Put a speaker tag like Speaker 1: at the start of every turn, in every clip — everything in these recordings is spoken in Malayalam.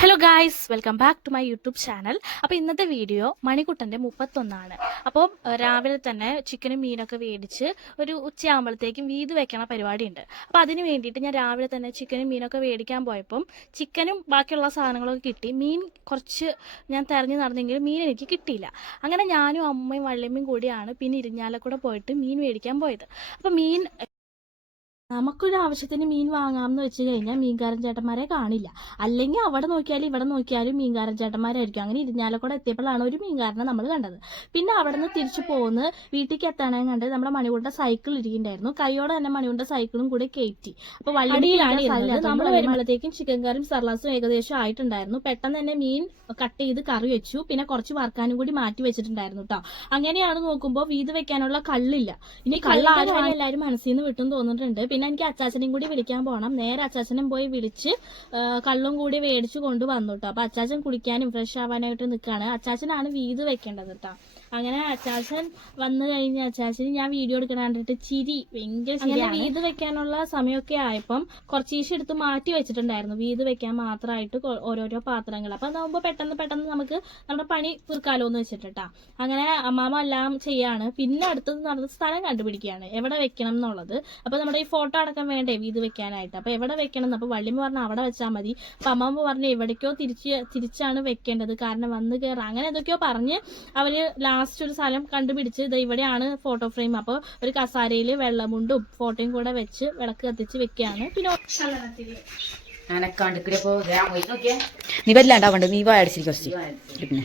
Speaker 1: Hello guys welcome back to my YouTube channel അപ്പോൾ ഇന്നത്തെ വീഡിയോ മണിക്കുട്ടന്റെ മുപ്പത്തൊന്നാണ്. അപ്പോൾ രാവിലെ തന്നെ ചിക്കനും മീനൊക്കെ മേടിച്ച് ഒരു ഉച്ചയാകുമ്പോഴത്തേക്കും വീത് വെക്കണ പരിപാടിയുണ്ട്. അപ്പോൾ അതിന് വേണ്ടിയിട്ട് ഞാൻ രാവിലെ തന്നെ ചിക്കനും മീനൊക്കെ മേടിക്കാൻ പോയപ്പം ചിക്കനും ബാക്കിയുള്ള സാധനങ്ങളൊക്കെ കിട്ടി. മീൻ കുറച്ച് ഞാൻ തെരഞ്ഞു നടന്നെങ്കിലും മീൻ എനിക്ക് കിട്ടിയില്ല. അങ്ങനെ ഞാനും അമ്മയും വള്ളിയമ്മയും കൂടിയാണ് പിന്നെ ഇരിഞ്ഞാലക്കൂടെ പോയിട്ട് മീൻ മേടിക്കാൻ പോയത്. അപ്പോൾ മീൻ നമുക്കൊരു ആവശ്യത്തിന് മീൻ വാങ്ങാമെന്ന് വെച്ച് കഴിഞ്ഞാൽ മീൻകാരൻ ചേട്ടന്മാരെ കാണില്ല. അല്ലെങ്കിൽ അവിടെ നോക്കിയാലും ഇവിടെ നോക്കിയാലും മീൻകാരൻ ചേട്ടന്മാരായിരിക്കും. അങ്ങനെ ഇരിഞ്ഞാലക്കൂടെ എത്തിയപ്പോഴാണ് ഒരു മീൻകാരനെ നമ്മൾ കണ്ടത്. പിന്നെ അവിടെ നിന്ന് തിരിച്ചു പോകുന്ന വീട്ടിലേക്ക് എത്താനേ കണ്ട് നമ്മുടെ മണികുണ്ട സൈക്കിൾ ഇരിക്കുന്നുണ്ടായിരുന്നു. കൈയോടെ തന്നെ മണികുണ്ട സൈക്കിളും കൂടെ കയറ്റി. അപ്പൊ വള്ളിയിലാണ് നമ്മൾ വരുമ്പോഴത്തേക്കും ചിക്കൻ കറിയും സർലാസും ഏകദേശം ആയിട്ടുണ്ടായിരുന്നു. പെട്ടെന്ന് തന്നെ മീൻ കട്ട് ചെയ്ത് കറി വെച്ചു. പിന്നെ കുറച്ച് വറുക്കാനും കൂടി മാറ്റി വെച്ചിട്ടുണ്ടായിരുന്നു കേട്ടോ അങ്ങനെയാണ് നോക്കുമ്പോൾ വീത് വെക്കാനുള്ള കള്ളില്ല. ഇനി കള്ള ആരും എല്ലാവരും മനസ്സിൽ നിന്ന് വിട്ടും തോന്നിയിട്ടുണ്ട് പിന്നെ എനിക്ക് അച്ചാച്ചനെയും കൂടി വിളിക്കാൻ പോകണം നേരെ അച്ചാച്ചനും പോയി വിളിച്ച് കള്ളും കൂടി മേടിച്ചു കൊണ്ടുവന്നു കേട്ടോ അപ്പൊ അച്ചാച്ചൻ കുടിക്കാനും ഫ്രഷ് ആവാനായിട്ട് നിൽക്കുകയാണ് അച്ചാച്ചനാണ് വീത് വെക്കേണ്ടത് കേട്ടോ അങ്ങനെ അച്ചാച്ചൻ വന്നു കഴിഞ്ഞ അച്ചാച്ചന് ഞാൻ വീഡിയോ എടുക്കണ കണ്ടിട്ട് ചിരി ഭയങ്കര ചിരി വീത് വെക്കാനുള്ള സമയമൊക്കെ ആയപ്പം കുറച്ച് ഈശ് എടുത്ത് മാറ്റി വെച്ചിട്ടുണ്ടായിരുന്നു. വീത് വെക്കാൻ മാത്രമായിട്ട് ഓരോരോ പാത്രങ്ങൾ. അപ്പൊ അതാകുമ്പോ പെട്ടെന്ന് പെട്ടെന്ന് നമുക്ക് നമ്മുടെ പണി തീർക്കാലോ എന്ന് വെച്ചിട്ടാ അങ്ങനെ അമ്മാമ എല്ലാം ചെയ്യാണ്. പിന്നെ അടുത്തത് നടന്ന സ്ഥലം കണ്ടുപിടിക്കുകയാണ്. എവിടെ വെക്കണം എന്നുള്ളത്. അപ്പൊ നമ്മുടെ ഈ ഫോട്ടോ അടക്കം വേണ്ടേ വീത് വെക്കാനായിട്ട്? അപ്പൊ എവിടെ വെക്കണം? എന്ന് അപ്പൊ വള്ളിമ്മ പറഞ്ഞ അവിടെ വെച്ചാൽ മതി. അപ്പൊ അമ്മാമ്മ പറഞ്ഞു എവിടേക്കോ തിരിച്ച് തിരിച്ചാണ് വെക്കേണ്ടത്. കാരണം വന്ന് കയറാം അങ്ങനെ എന്തൊക്കെയോ പറഞ്ഞ് അവർ ലാസ്റ്റ് ഒരു സ്ഥലം കണ്ടുപിടിച്ച് ഇത് ഇവിടെയാണ് ഫോട്ടോ ഫ്രെയിം അപ്പോൾ ഒരു കസാരയിൽ വെള്ളമുണ്ടും ഫോട്ടോയും കൂടെ വെച്ച് വിളക്ക് കത്തിച്ച് വെക്കുകയാണ് പിന്നെ
Speaker 2: നീ വല്ലാണ്ടാവണ്ട് നീ വായടിച്ചിരിക്കും പിന്നെ.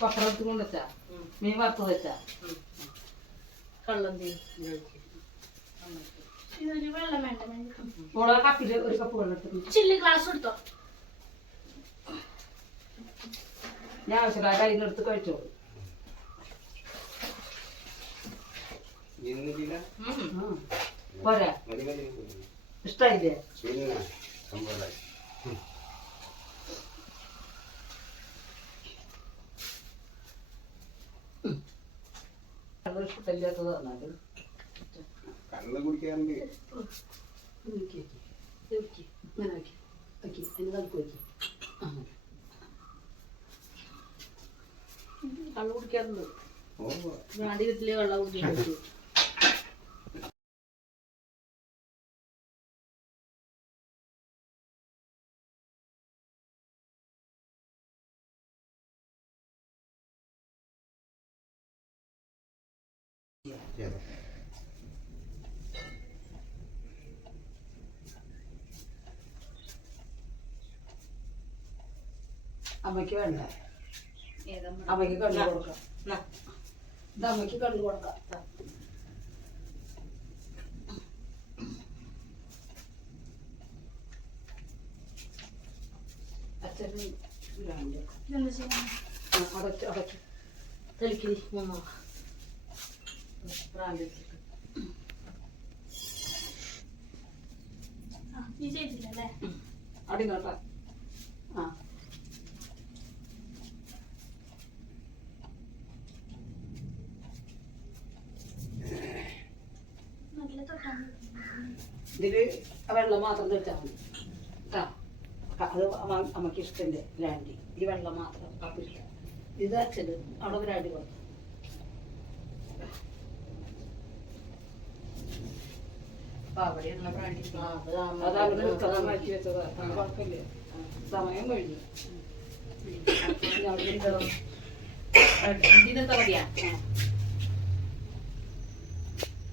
Speaker 3: പപ്പടം എടുത്ത് കൊണ്ടുവച്ചാ മീൻ വറുത്തത് വെച്ചാ?
Speaker 1: വെള്ളം വേണ്ട
Speaker 3: മോളെ കപ്പിൽ ഒരു കപ്പ് വെള്ളം
Speaker 1: ചില്ലി ഗ്ലാസ് എടുത്തോ?
Speaker 3: ഞാൻ ആവശ്യമില്ല കയ്യിൽ എടുത്ത് കഴിച്ചോളൂ ഉം. പോരാ. ഇഷ്ടായില്ലേ? അത് ഇഷ്ടമില്ലാത്തത് പറഞ്ഞാൽ
Speaker 4: കള്ള് കുടിക്കാറുണ്ട്.
Speaker 3: ഇങ്ങനെ വെക്ക്. വെക്ക്. അതിന് തണുപ്പ് വെക്ക്. അങ്ങനെ. കള്ള് കുടിക്കാറുണ്ട് വീട്ടിൽ വെള്ളം കുടിക്കാൻ
Speaker 4: ശരി
Speaker 3: അമ്മയ്ക്ക് വേണ്ട? അമ്മയ്ക്ക് കണ്ണു കൊടുക്കാം. ഇത് അമ്മയ്ക്ക് കണ്ണു കൊടുക്കാം. അച്ഛന് അടച്ച് അടച്ച് തെളിക്കിരി മമ്മ
Speaker 1: നീ
Speaker 3: ആ ഇതിൽ വെള്ളം മാത്രം തെളിച്ചാൽ മതി. അത് അമ്മ- അമ്മയ്ക്ക് ഇഷ്ടമില്ല ലാൻഡി ഈ വെള്ളം മാത്രം കാപ്പില്ല ഇത് അച്ഛന് അവിടെ ഒരു അടി കൊടുത്തു. സമയം കഴിഞ്ഞു. അവിടെ ഇരുന്നോ.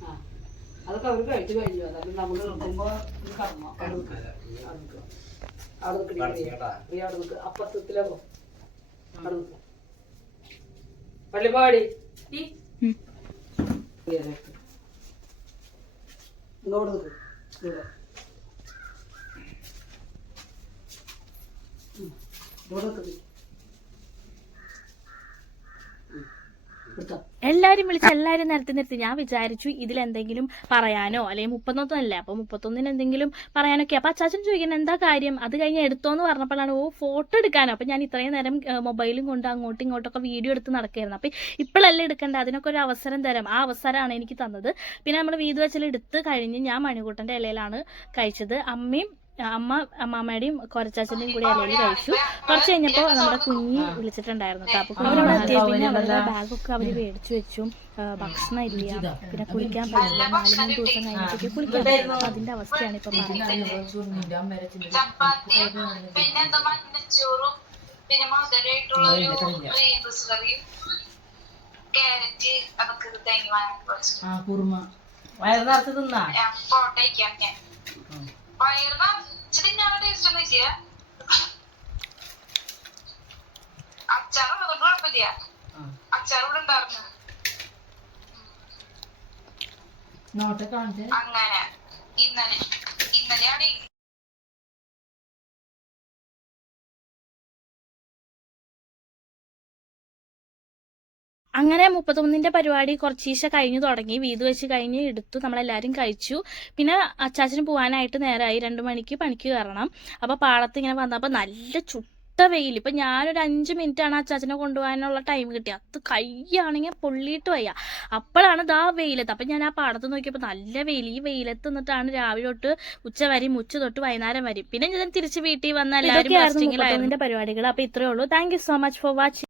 Speaker 3: ആ. അതൊക്കെ അവർ കഴിച്ചു കഴിഞ്ഞു അതായത് നമ്മൾ നിർത്തുമ്പോ ഇത് കർമ്മം അവിടെ നിൽക്കുക. അവിടെ നിൽക്കുക. നിൽക്കുക. പള്ളിപ്പാടി. ഇങ്ങോട്ട് നിൽക്കും ഇവിടെ. ഇവിടെ നിൽക്ക്.
Speaker 1: എല്ലാരും വിളിച്ച് എല്ലാരും നിരത്തി നിർത്തി ഞാൻ വിചാരിച്ചു ഇതിലെന്തെങ്കിലും പറയാനോ? അല്ലെങ്കിൽ മുപ്പത്തൊന്നല്ലേ? അപ്പൊ മുപ്പത്തൊന്നിന് എന്തെങ്കിലും പറയാനൊക്കെ. അപ്പൊ അച്ചാച്ചൻ ചോദിക്കുന്നത് എന്താ കാര്യം? അത് കഴിഞ്ഞ് എടുത്തോന്ന് പറഞ്ഞപ്പോഴാണ് ഓ ഫോട്ടോ എടുക്കാനോ? അപ്പൊ ഞാൻ ഇത്രയും നേരം മൊബൈലും കൊണ്ട് അങ്ങോട്ടും ഇങ്ങോട്ടൊക്കെ വീഡിയോ എടുത്ത് നടക്കുകയായിരുന്നു അപ്പൊ ഇപ്പോഴല്ലേ എടുക്കേണ്ട? അതിനൊക്കെ ഒരു അവസരം തരാം. ആ അവസരമാണ് എനിക്ക് തന്നത്. പിന്നെ നമ്മൾ വീട് വെച്ചാൽ എടുത്ത് കഴിഞ്ഞ് ഞാൻ മണികൂട്ടന്റെ ഇലയിലാണ് കഴിച്ചത്. അമ്മയും അമ്മ അമ്മാമ്മയുടെയും കുറച്ചാച്ചന്റെയും കൂടി ഇലയിൽ കഴിച്ചു. കുറച്ച് കഴിഞ്ഞപ്പോൾ നമ്മുടെ കുഞ്ഞ് വിളിച്ചിട്ടുണ്ടായിരുന്നു. കേട്ടോ അപ്പൊ കുഞ്ഞിവിടെ പിന്നെ അവരുടെ ബാഗൊക്കെ അവർ മേടിച്ചു വെച്ചു. ഭക്ഷണം ഇല്ല. പിന്നെ കുളിക്കാൻ പറ്റില്ല. നാല് മൂന്ന് ദിവസം കഴിഞ്ഞിട്ട് കുളിക്കാൻ പറ്റില്ല അപ്പൊ അതിന്റെ അവസ്ഥയാണ് ഇപ്പൊ പറയുന്നത്.
Speaker 5: പിന്നെ എന്താ മഞ്ഞച്ചോറും ഒരു ഗ്രീൻപീസ് കറിയും ക്യാരറ്റ് അതൊക്കെ ഇത് തേങ്ങ വാങ്ങി
Speaker 3: വയറ് നിറച്ച് തിന്നാ?
Speaker 5: ഫോട്ടോ അയക്കാം ഞാൻ. ഇവിടെ ഉണ്ടായിരുന്നു. അങ്ങനെ. ഇന്നലെ ഇന്നലെയാണ്
Speaker 1: അങ്ങനെ മുപ്പത്തൊന്നിന്റെ പരിപാടി കുറച്ചീശ കഴിഞ്ഞു തുടങ്ങി. വീത് വെച്ച് കഴിഞ്ഞ് എടുത്തു. നമ്മളെല്ലാരും കഴിച്ചു. പിന്നെ അച്ചാച്ചന് പോകാനായിട്ട് നേരമായി രണ്ടു മണിക്ക് പണിക്ക് കയറണം. അപ്പൊ പാടത്ത് ഇങ്ങനെ വന്നപ്പോ നല്ല ചുട്ട വെയിൽ. ഇപ്പൊ ഞാനൊരു അഞ്ച് മിനിറ്റ് ആണ് അച്ചാച്ചനെ കൊണ്ടുപോകാനുള്ള ടൈം കിട്ടിയത് അത് കൈയാണെങ്കിൽ പൊള്ളിയിട്ട് വയ്യ. അപ്പോഴാണ് ഇതാ വെയിലത്ത്. അപ്പൊ ഞാൻ ആ പാടത്ത് നോക്കിയപ്പോൾ നല്ല വെയിൽ. ഈ വെയിലത്ത് നിന്നിട്ടാണ് രാവിലെ തൊട്ട് ഉച്ച വരെയും ഉച്ച തൊട്ട് വൈകുന്നേരം വരും പിന്നെ ഞാൻ തിരിച്ച് വീട്ടിൽ വന്ന എല്ലാവരും പരിപാടികൾ അപ്പൊ ഇത്രയേ ഉള്ളൂ. Thank you so much for watching